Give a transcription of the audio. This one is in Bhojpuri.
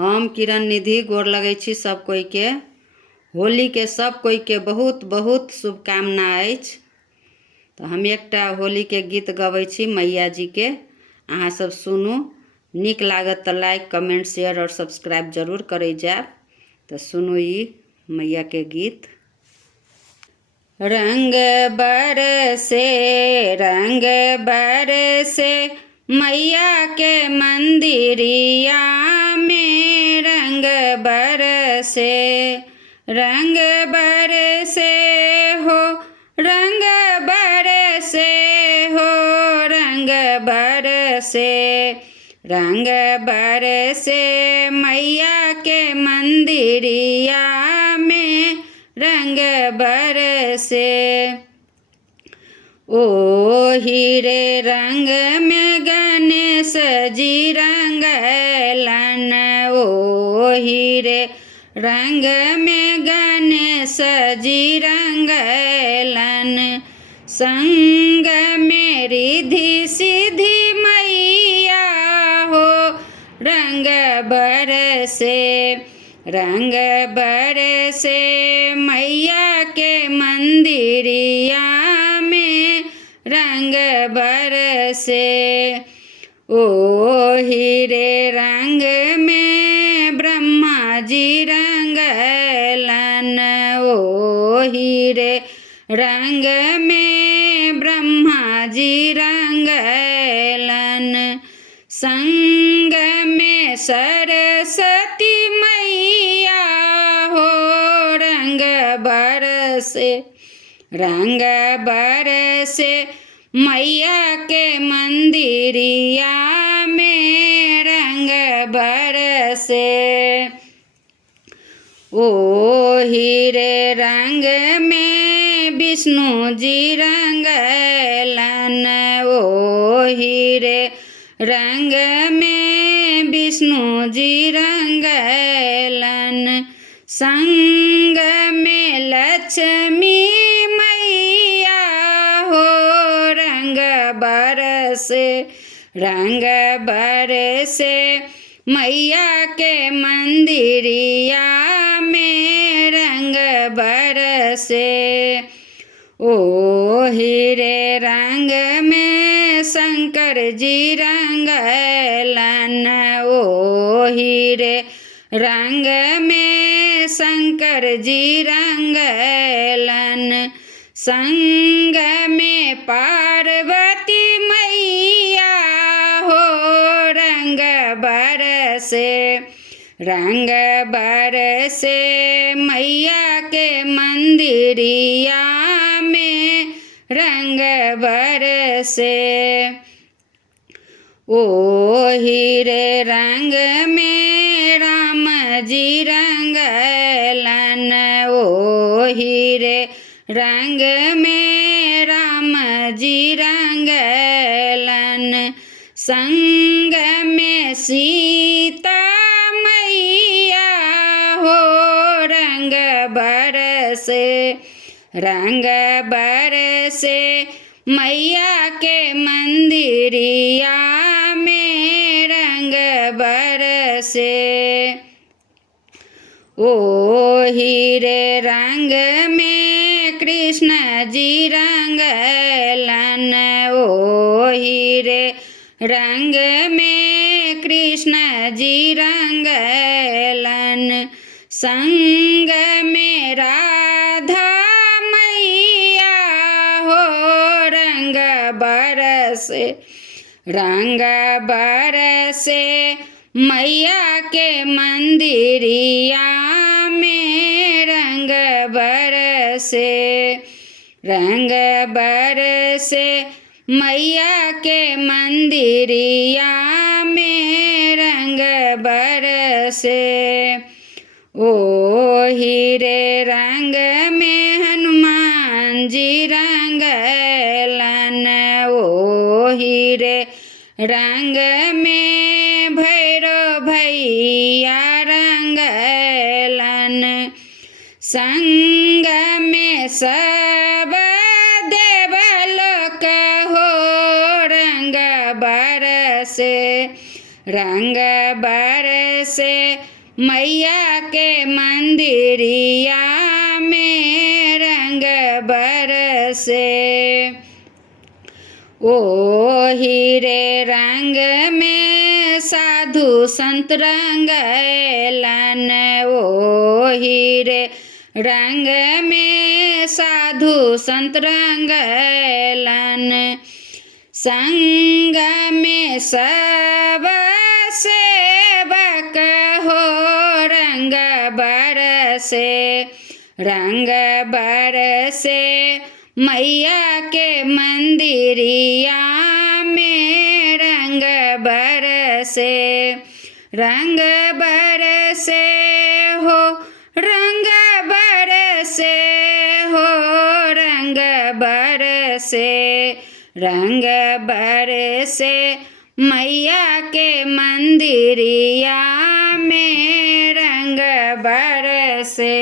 हम किरण निधि गोर लगै छी सब कोई के। होली के सब कोई के बहुत बहुत शुभकामना अछि। तो हम एकटा होली के गीत गबै छी मैया जी के, अहाँ सब सुनू। नीक लागत तो लाइक कमेंट शेयर और सब्सक्राइब जरूर करे जाब। तो सुनू ई मैया के गीत। रंग बरसे मैया के मंदिरिया में, रंग बरसे हो, रंग बरसे हो, रंग बरसे मैया के मंदिरिया में, रंग बरसे। ओ हीरे रंग में गणेश जी रंगलन, ओ हीरे रंग में गणेश जी रंगलन। संग में रिद्धि सिद्धि मैया हो, रंग बरसे मैया के मंदिरिया में, रंग बरसे। ओ हीरे रंग में ब्रह्मा जी रंगलन, ओ हीरे रंग में ब्रह्मा जी रंगलन। संग में सरस्वती मैया हो, रंग बरसे मैया के मंदिरिया में, रंग बरसे। ओ हीरे रंग में विष्णु जी रंगलन, ओ हीरे रंग में विष्णु जी रंगलन। संग में लक्ष्मी मैया हो, रंग बरसे मैया के मंदिरिया में, रंग बरसे। ओ हीरे रंग में शंकर जी रंगलन, ओ हीरे रंग में शंकर जी रंगलन। संग में पार्वती मैया हो, रंग बरसे मैया के मंदिरिया में, रंग बरसे। ओ हीरे रंग में राम जी रंगलन, ओ हीरे रंग में राम जी रंगलन। संग में सीता मैया हो, रंग बरसे मैया के मंदिरिया में, रंग बरसे। ओ हीरे रंग में कृष्ण जी रंगलन, ओ हीरे रंग में कृष्ण जी रंगलन। संग में राधा मैया हो, रंग बरसे मैया के मंदिरिया में, रंग बरसे मैया के मंदिरिया में, रंग बरसे। ओ हीरे रंग में हनुमान जी रंगलन, ओ हीरे रंग में भैरव भैया रंगलन। संग में सब देवलोक हो, रंग रंग बरसे मैया के मंदिरिया में रंग बरसे। ओ हीरे रंग में साधु संत रंगैलन। ओ हीरे रंग में साधु संत रंगैलन। संग में सब सेवक हो रंग बरसे। रंग बरसे मैया के मंदिरिया में रंग बरसे। रंग बरसे हो रंग बरसे हो रंग बरसे। रंग बरसे मैया के मंदिरिया में रंग बरसे।